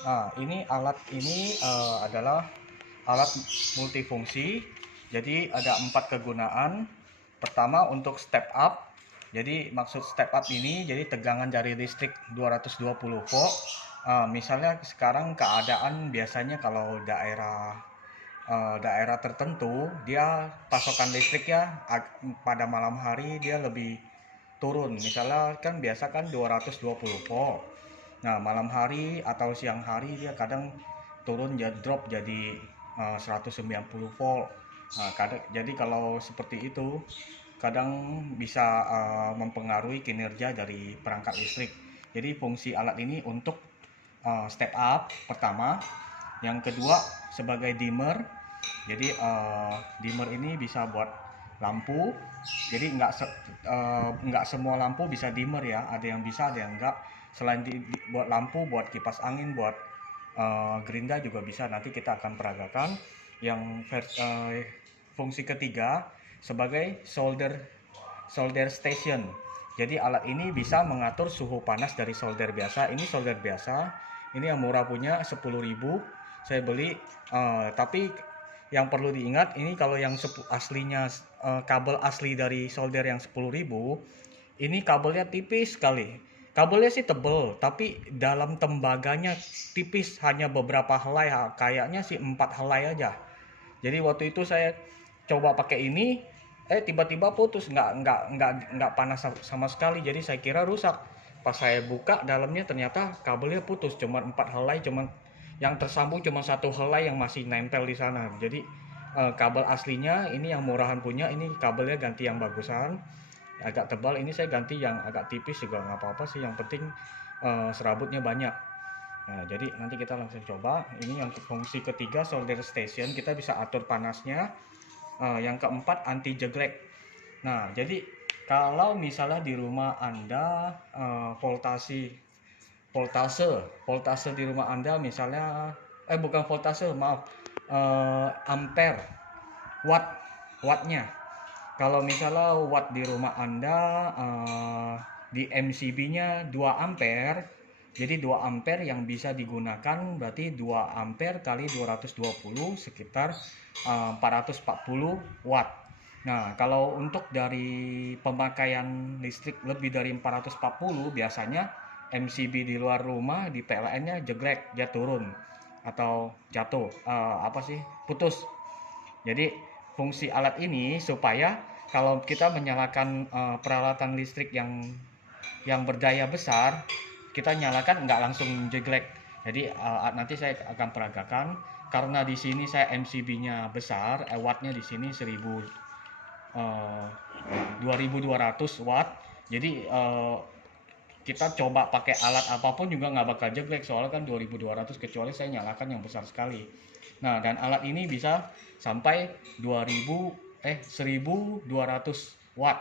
Nah, ini alat ini adalah alat multifungsi. Jadi ada 4 kegunaan. Pertama untuk step up. Jadi maksud step up ini jadi tegangan dari listrik 220 volt. Misalnya sekarang keadaan biasanya kalau daerah tertentu dia pasokan listrik ya pada malam hari dia lebih turun. Misalnya kan biasa kan 220 volt. Nah, malam hari atau siang hari dia kadang turun ya drop jadi 190 volt. Nah, jadi kalau seperti itu kadang bisa mempengaruhi kinerja dari perangkat listrik. Jadi fungsi alat ini untuk step up pertama, yang kedua sebagai dimmer. Jadi dimmer ini bisa buat lampu. Jadi nggak semua lampu bisa dimmer ya. Ada yang bisa, ada yang enggak. Selain buat lampu, buat kipas angin, buat gerinda juga bisa. Nanti kita akan peragakan. Yang fungsi ketiga sebagai solder station. Jadi alat ini bisa mengatur suhu panas dari solder biasa. Ini solder biasa. Ini yang murah punya 10.000. Saya beli. Tapi yang perlu diingat ini kalau yang aslinya kabel asli dari solder yang 10.000 ini kabelnya tipis sekali. Kabelnya sih tebel, tapi dalam tembaganya tipis, hanya beberapa helai, kayaknya sih 4 helai aja. Jadi waktu itu saya coba pakai ini, tiba-tiba putus, nggak panas sama sekali. Jadi saya kira rusak. Pas saya buka dalamnya ternyata kabelnya putus, cuma 4 helai, cuma yang tersambung cuma 1 helai yang masih nempel di sana. Jadi kabel aslinya ini yang murahan punya, ini kabelnya ganti yang bagusan, agak tebal. Ini saya ganti yang agak tipis juga nggak apa-apa sih, yang penting serabutnya banyak. Nah, jadi nanti kita langsung coba. Ini yang fungsi ketiga solder station, kita bisa atur panasnya. Yang keempat anti jeglek. Nah, jadi kalau misalnya di rumah Anda voltase voltase di rumah Anda misalnya bukan voltase, maaf, ampere, wattnya. Kalau misalnya watt di rumah Anda di MCB-nya 2 ampere, jadi 2 ampere yang bisa digunakan berarti 2 ampere kali 220 sekitar 440 watt. Nah, kalau untuk dari pemakaian listrik lebih dari 440 biasanya MCB di luar rumah di PLN-nya jeglek, dia turun atau jatuh, putus. Jadi fungsi alat ini supaya kalau kita menyalakan peralatan listrik yang berdaya besar, kita nyalakan nggak langsung jeglek. Jadi nanti saya akan peragakan karena di sini saya MCB-nya besar, wattnya di sini 2200 watt. Jadi kita coba pakai alat apapun juga nggak bakal jeglek, soalnya kan 2200 kecuali saya nyalakan yang besar sekali. Nah, dan alat ini bisa sampai 1200 watt.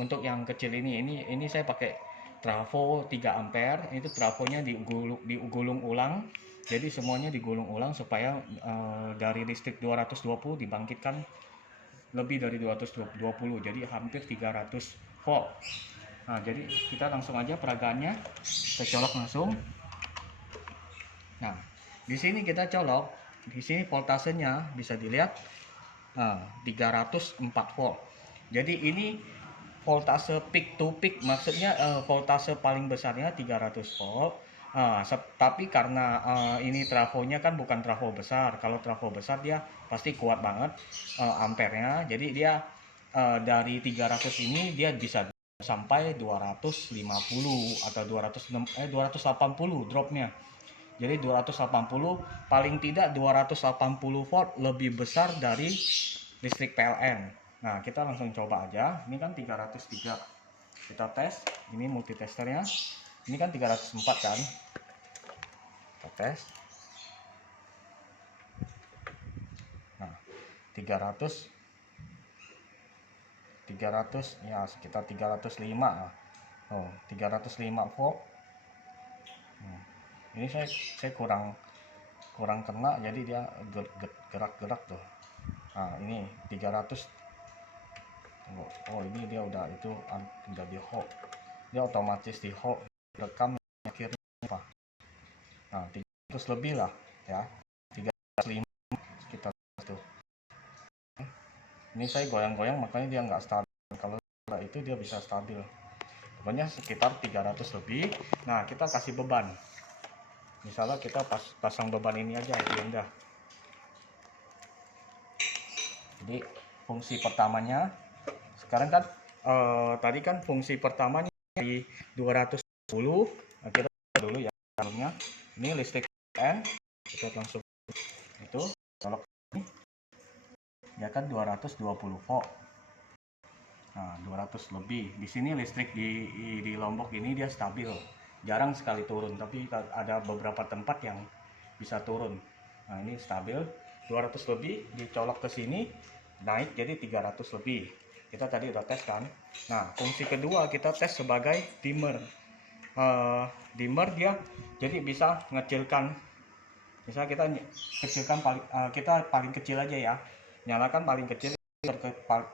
Untuk yang kecil ini saya pakai trafo 3 ampere. Itu trafonya digulung ulang. Jadi semuanya digulung ulang supaya dari listrik 220 dibangkitkan lebih dari 220, jadi hampir 300 volt. Nah, jadi kita langsung aja peragaannya, kita colok langsung. Nah, di sini kita colok, di sini voltasenya bisa dilihat 304 volt. Jadi ini voltase peak to peak, maksudnya voltase paling besarnya 300 volt. Tapi karena ini trafonya kan bukan trafo besar. Kalau trafo besar dia pasti kuat banget ampernya. Jadi dia dari 300 ini dia bisa sampai 250 atau 280 dropnya. Jadi 280, paling tidak 280 volt lebih besar dari listrik PLN. Nah, kita langsung coba aja. Ini kan 303. Kita tes. Ini multitesternya. Ini kan 304 kan. Kita tes. Nah, 300 ya sekitar 305. Oh, 305 volt. Ini saya kurang kena, jadi dia gerak-gerak tuh. Nah, ini 300. Oh, ini dia udah di hold. Dia otomatis di hold, rekam akhirnya apa. Nah, terus lebih lah ya, 305 sekitar itu. Ini saya goyang-goyang makanya dia nggak stabil. Kalau itu dia bisa stabil, pokoknya sekitar 300 lebih. Nah, kita kasih beban, misalnya kita pasang beban ini aja rendah. Jadi fungsi pertamanya sekarang kan tadi kan fungsi pertamanya di 210. Nah, kita dulu ya sebelumnya. Ini listrik N, kita langsung itu colok ini ya kan 220 volt. Nah, 200 lebih. Di sini listrik di Lombok ini dia stabil, jarang sekali turun, tapi ada beberapa tempat yang bisa turun. Nah, ini stabil 200 lebih, dicolok ke sini naik jadi 300 lebih. Kita tadi udah tes kan. Nah, fungsi kedua kita tes sebagai dimmer. Dimmer dia jadi bisa ngecilkan, misalnya kita kecilkan kita paling kecil aja ya, nyalakan paling kecil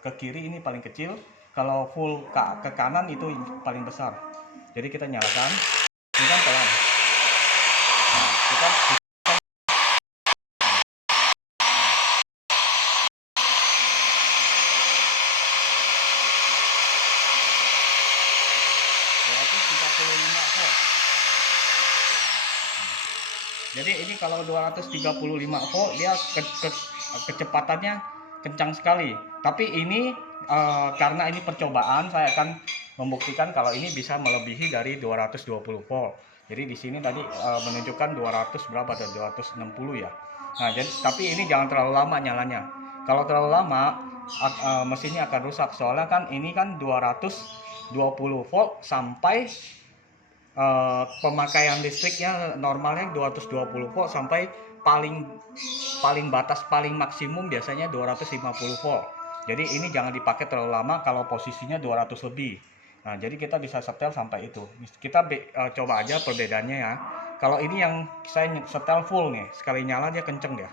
ke kiri, ini paling kecil. Kalau full ke kanan itu paling besar. Jadi kita nyalakan, ini kan pelan. Nah, kita berarti 35 volt. Jadi ini kalau 235 volt dia kecepatannya kencang sekali. Tapi ini karena ini percobaan, saya akan membuktikan kalau ini bisa melebihi dari 220 volt. Jadi di sini tadi menunjukkan 200 berapa, dan 260 ya. Nah, jadi tapi ini jangan terlalu lama nyalanya. Kalau terlalu lama mesinnya akan rusak. Soalnya kan ini kan 220 volt sampai pemakaian listriknya normalnya 220 volt sampai paling batas paling maksimum biasanya 250 volt. Jadi ini jangan dipakai terlalu lama kalau posisinya 200 lebih. Nah, jadi kita bisa setel sampai itu. Kita coba aja perbedaannya ya. Kalau ini yang saya setel full nih, sekali nyala dia kenceng dia.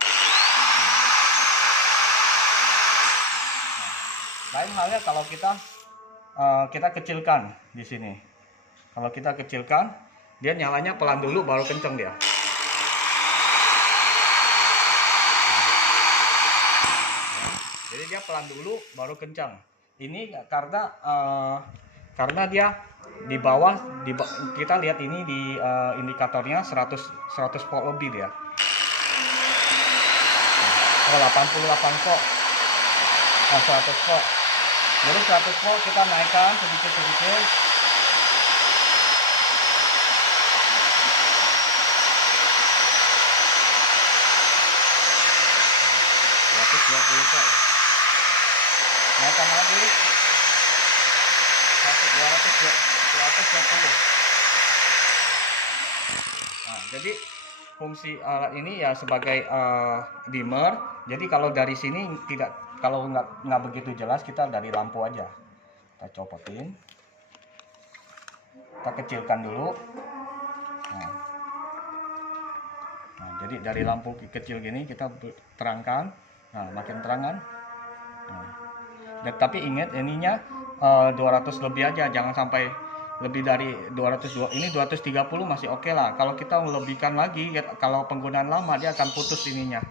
Lain halnya kalau kita kecilkan di sini. Kalau kita kecilkan, dia nyalanya pelan dulu baru kenceng dia. Jadi dia pelan dulu baru kencang. Ini karena dia di bawah, kita lihat ini di indikatornya 100 volt lebih dia. 88 volt. 100 volt. Jadi 100 volt kita naikkan sedikit-sedikit. Naikkan lagi 220. Nah, jadi fungsi ini ya sebagai dimmer. Jadi kalau dari sini kalau nggak begitu jelas, kita dari lampu aja kita copotin, kita kecilkan dulu. Nah, jadi dari lampu kecil gini kita terangkan. Nah, makin terang kan. Nah, tapi ingat ininya 200 lebih aja, jangan sampai lebih dari 202. Ini 230 masih oke lah. Kalau kita melebihkan lagi, kalau penggunaan lama dia akan putus ininya,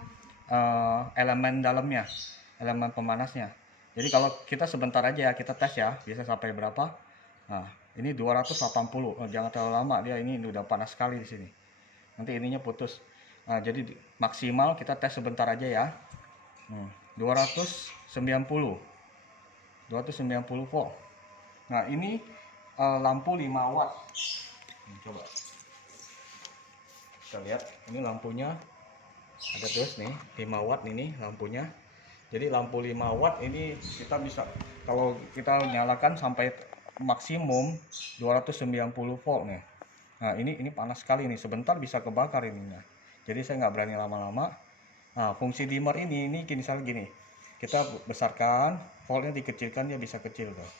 elemen dalamnya, elemen pemanasnya. Jadi kalau kita sebentar aja ya, kita tes ya, bisa sampai berapa. Nah, ini 280. Jangan terlalu lama, dia ini udah panas sekali di sini. Nanti ininya putus. Nah, jadi maksimal kita tes sebentar aja ya. 290 volt. Nah, ini lampu 5 watt. Coba kita lihat, ini lampunya ada terus nih 5 watt ini lampunya. Jadi lampu 5 watt ini kita bisa, kalau kita nyalakan sampai maksimum 290 volt nih. Nah, ini panas sekali nih, sebentar bisa kebakar ininya. Jadi saya nggak berani lama-lama. Nah, fungsi dimmer ini misalnya gini, kita besarkan, voltnya dikecilkan, dia bisa kecil tuh.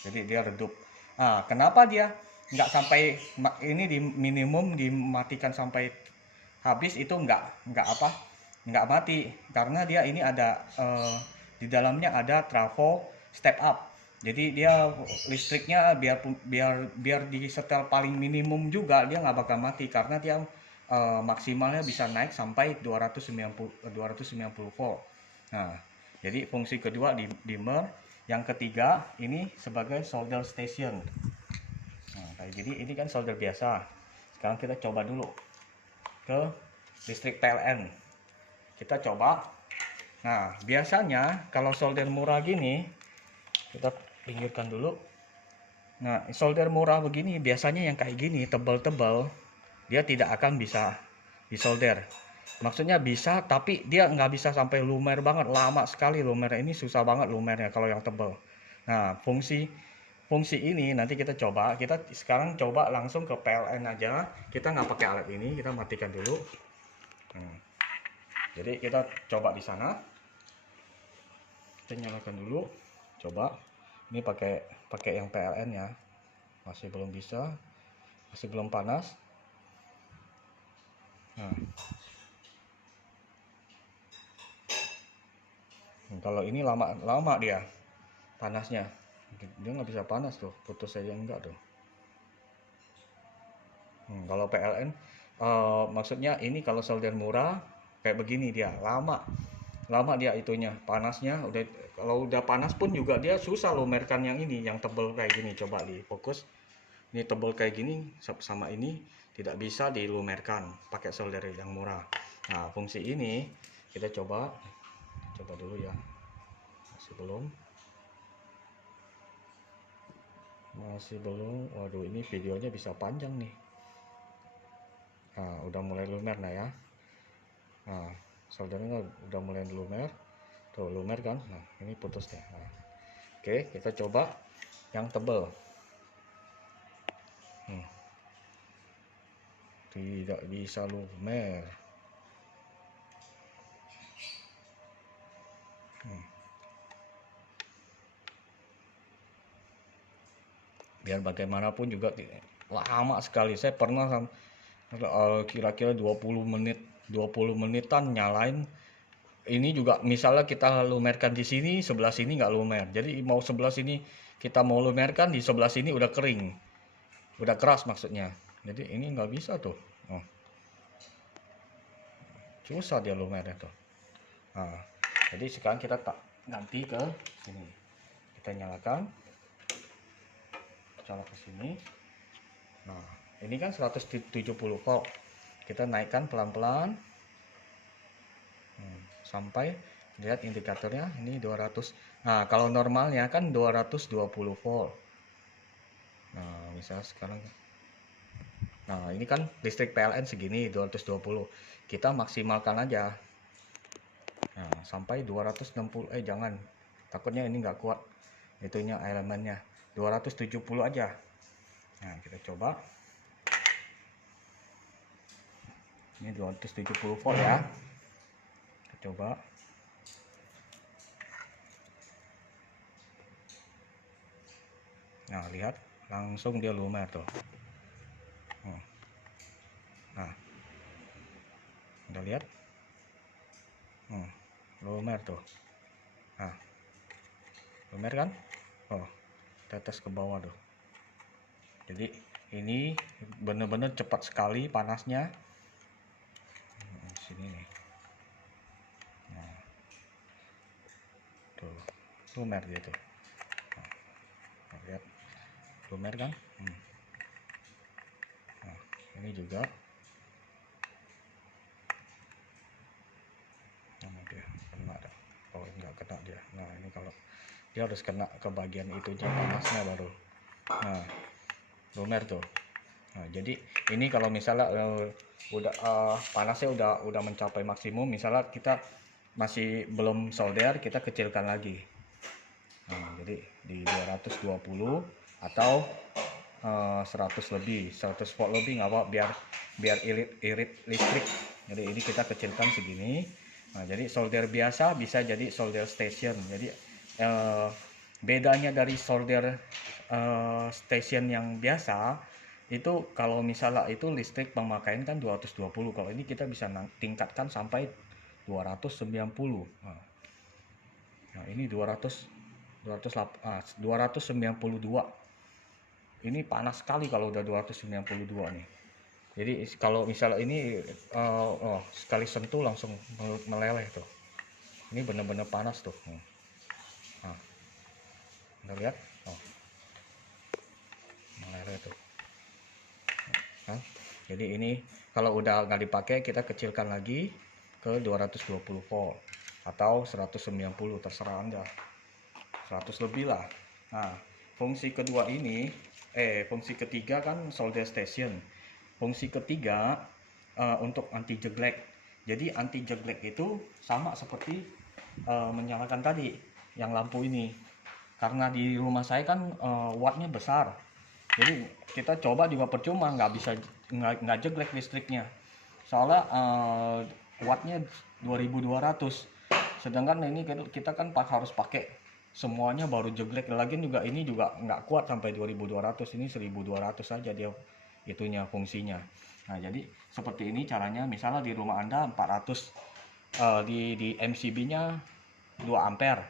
Jadi dia redup. Nah, kenapa dia nggak sampai ini di minimum dimatikan sampai habis, itu nggak mati, karena dia ini ada di dalamnya ada trafo step up. Jadi dia listriknya biar biar biar di setel paling minimum juga dia nggak bakal mati karena dia maksimalnya bisa naik sampai 290 volt. Nah, jadi fungsi kedua di dimmer, yang ketiga ini sebagai solder station. Nah, jadi ini kan solder biasa. Sekarang kita coba dulu ke listrik PLN. Kita coba. Nah, biasanya kalau solder murah gini, kita pinggirkan dulu. Nah, solder murah begini biasanya yang kayak gini tebal-tebal, dia tidak akan bisa disolder. Maksudnya bisa, tapi dia nggak bisa sampai lumer banget, lama sekali lumer. Ini susah banget lumernya kalau yang tebal. Nah, fungsi ini nanti kita coba. Kita sekarang coba langsung ke PLN aja. Kita nggak pakai alat ini, kita matikan dulu. Jadi kita coba di sana. Kita nyalakan dulu. Coba. Ini pakai yang PLN ya. Masih belum bisa. Masih belum panas. Nah. Kalau ini lama dia panasnya. Dia nggak bisa panas tuh. Putus saja enggak tuh. Kalau PLN maksudnya ini kalau solder murah kayak begini dia lama dia itunya panasnya. Kalau udah panas pun juga dia susah lumerkan yang ini yang tebel kayak gini. Coba di fokus, ini tebel kayak gini sama ini tidak bisa dilumerkan pakai solder yang murah. Nah, fungsi ini kita coba dulu ya. Masih belum. Waduh, ini videonya bisa panjang nih. Nah, udah mulai lumer nah ya. Nah, soldernya udah mulai lumer. Tuh, lumer kan? Nah, ini putus nih. Nah, oke, kita coba yang tebal. Tidak bisa lumer. Biar bagaimanapun juga lama sekali. Saya pernah kira-kira 20 menitan nyalain. Ini juga misalnya kita lumerkan di sini, sebelah sini nggak lumer. Jadi mau sebelah sini kita mau lumerkan, di sebelah sini udah kering, udah keras maksudnya. Jadi ini nggak bisa tuh. Susah dia lumernya tuh. Nah, jadi sekarang kita ganti ke sini. Kita nyalakan, colok ke sini. Nah, ini kan 170 volt. Kita naikkan pelan-pelan sampai lihat indikatornya ini 200. Nah, kalau normalnya kan 220 volt. Nah, misalnya sekarang, nah ini kan listrik PLN segini 220. Kita maksimalkan aja. Nah, sampai 260. Jangan, takutnya ini nggak kuat itunya elemennya. 270 aja. Nah, kita coba. Ini 270 volt ya. Kita coba. Nah, lihat langsung dia lumer tuh. Nah, udah lihat? Lumer tuh. Nah, lumer kan? Oh, tetes ke bawah tuh. Jadi ini bener-bener cepat sekali panasnya. Sini nih. Nah, tuh lumer dia tuh. Nah, lihat lumer kan? Nah, ini juga. Nah, dia kena dah. Oh, enggak kena dia. Nah, ini kalau dia harus kena ke bagian itunya panasnya baru. Nah, lumer tuh. Nah, jadi ini kalau misalnya udah panasnya udah mencapai maksimum, misalnya kita masih belum solder, kita kecilkan lagi. Nah, jadi di 220 atau 100 lebih, 100 volt lebih nggak apa, biar irit listrik. Jadi ini kita kecilkan segini. Nah, jadi solder biasa bisa jadi solder station. Jadi bedanya dari solder station yang biasa itu, kalau misalnya itu listrik pemakaian kan 220, kalau ini kita bisa tingkatkan sampai 290. Nah, ini 290 292. Ini panas sekali kalau udah 292 nih. Jadi kalau misalnya ini sekali sentuh langsung meleleh tuh. Ini bener-bener panas tuh. Nah, Anda lihat? Oh, meleleh tuh. Nah, jadi ini kalau udah nggak dipakai kita kecilkan lagi ke 220 volt atau 190, terserah Anda. 100 lebih lah. Nah, fungsi kedua ini fungsi ketiga kan solder station. Fungsi ketiga untuk anti jeglek. Jadi anti jeglek itu sama seperti menyalakan tadi yang lampu ini. Karena di rumah saya kan wattnya besar. Jadi kita coba juga percuma, nggak jeglek listriknya. Soalnya wattnya 2200. Sedangkan ini kita kan harus pakai semuanya baru jeglek. Lagian juga ini juga nggak kuat sampai 2200, ini 1200 saja dia itunya fungsinya. Nah, jadi seperti ini caranya. Misalnya di rumah Anda 400, di MCB-nya 2 ampere.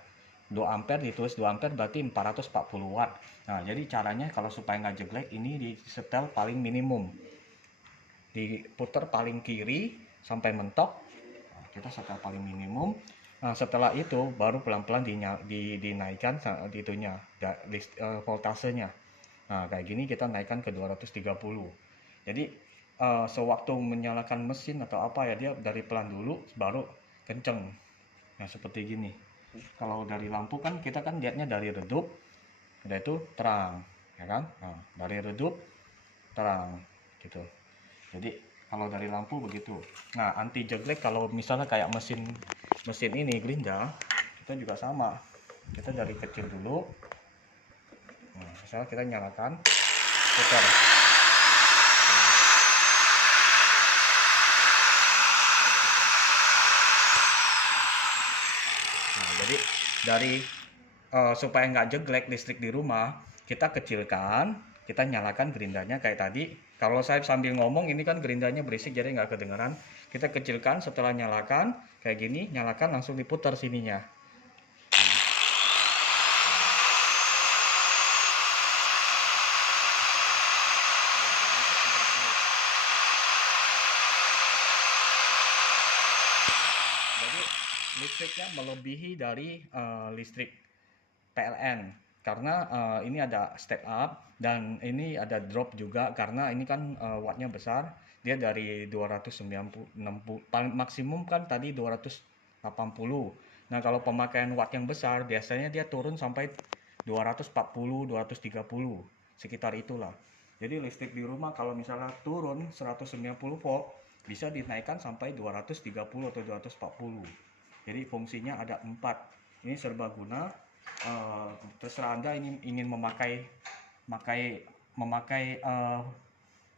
2 ampere ditulis 2 ampere berarti 440 watt. Nah, jadi caranya kalau supaya nggak jeglek, ini di setel paling minimum. Diputar paling kiri sampai mentok. Nah, kita setel paling minimum. Nah, setelah itu baru pelan-pelan dinaikkan itunya, voltasenya. Nah, kayak gini kita naikkan ke 230. Jadi sewaktu menyalakan mesin atau apa ya, dia dari pelan dulu baru kenceng. Nah, seperti gini. Kalau dari lampu kan kita kan lihatnya dari redup, udah itu terang, ya kan? Nah, dari redup terang gitu. Jadi kalau dari lampu begitu. Nah, anti jeglek kalau misalnya kayak mesin ini Glinda, kita juga sama. Kita dari kecil dulu. Nah, misalnya kita nyalakan, putar. Nah, jadi dari supaya nggak jeglek listrik di rumah, kita kecilkan, kita nyalakan gerindanya kayak tadi. Kalau saya sambil ngomong ini kan gerindanya berisik jadi nggak kedengeran. Kita kecilkan, setelah nyalakan kayak gini, nyalakan langsung diputar sininya. Jadi listriknya melebihi dari listrik PLN, karena ini ada step up dan ini ada drop juga, karena ini kan wattnya besar. Dia dari 290, 60, paling maksimum kan tadi 280. Nah, kalau pemakaian watt yang besar biasanya dia turun sampai 240, 230, sekitar itulah. Jadi listrik di rumah kalau misalnya turun 190 volt bisa dinaikkan sampai 230 atau 240. Jadi fungsinya ada 4. Ini serbaguna. Terserah Anda ini ingin memakai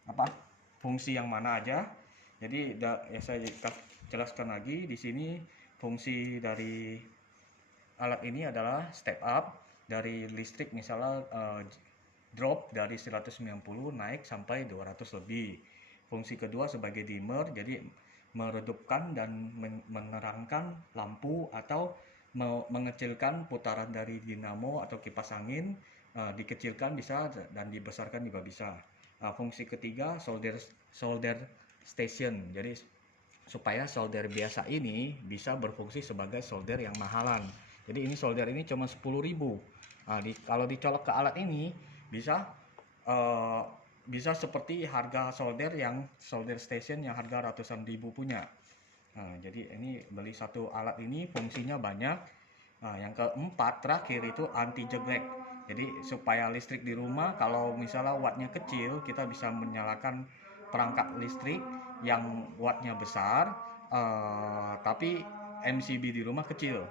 apa fungsi yang mana aja. Jadi ya saya jelaskan lagi di sini. Fungsi dari alat ini adalah step up dari listrik, misalnya drop dari 190 naik sampai 200 lebih. Fungsi kedua sebagai dimmer, jadi meredupkan dan menerangkan lampu atau mengecilkan putaran dari dinamo atau kipas angin, dikecilkan bisa dan dibesarkan juga bisa. Fungsi ketiga solder station, jadi supaya solder biasa ini bisa berfungsi sebagai solder yang mahalan. Jadi ini solder ini cuma 10.000. Nah, kalau dicolok ke alat ini bisa bisa seperti harga solder station yang harga ratusan ribu punya. Nah, jadi ini beli satu alat ini fungsinya banyak. Nah, yang keempat terakhir itu anti jeglek. Jadi supaya listrik di rumah kalau misalnya wattnya kecil, kita bisa menyalakan perangkat listrik yang wattnya besar, tapi MCB di rumah kecil.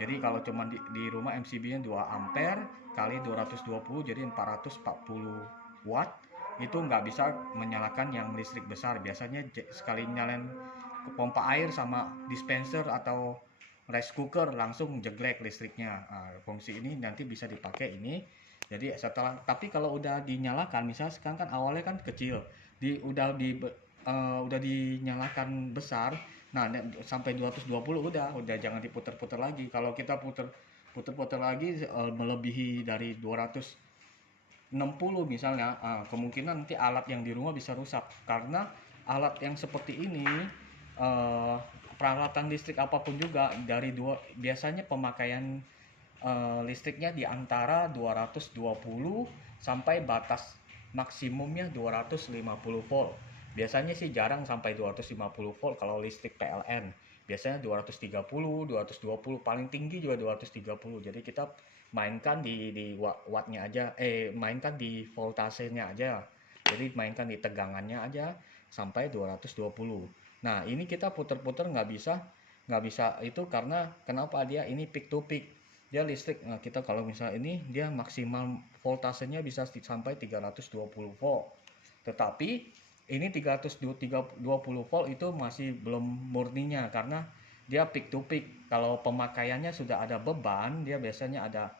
Jadi kalau cuma di rumah MCB-nya 2 ampere kali 220 jadi 440 watt, itu nggak bisa menyalakan yang listrik besar. Biasanya sekali nyalain pompa air sama dispenser atau rice cooker langsung jeglek listriknya. Fungsi ini nanti bisa dipakai ini. Jadi tapi kalau udah dinyalakan, misalnya sekarang kan awalnya kan kecil, udah dinyalakan besar. Nah, sampai 220 udah jangan diputar-putar lagi. Kalau kita putar putar-putar lagi melebihi dari 260 misalnya, kemungkinan nanti alat yang di rumah bisa rusak. Karena alat yang seperti ini, eh, peralatan listrik apapun juga dari biasanya pemakaian listriknya di antara 220 sampai batas maksimumnya 250 volt. Biasanya sih jarang sampai 250 volt kalau listrik PLN. Biasanya 230, 220, paling tinggi juga 230. Jadi kita mainkan di wattnya aja, mainkan di voltasenya aja. Jadi mainkan di tegangannya aja sampai 220. Nah, ini kita puter-puter nggak bisa itu karena kenapa dia ini peak to peak, dia listrik. Nah, kita kalau misalnya ini dia maksimal voltasenya bisa sampai 320 volt, tetapi ini 320 volt itu masih belum murninya karena dia peak to peak. Kalau pemakaiannya sudah ada beban, dia biasanya ada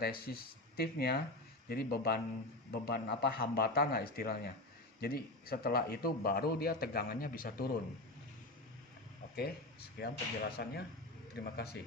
resistifnya, jadi beban beban apa hambatan lah istilahnya. Jadi setelah itu baru dia tegangannya bisa turun. Oke, sekian penjelasannya. Terima kasih.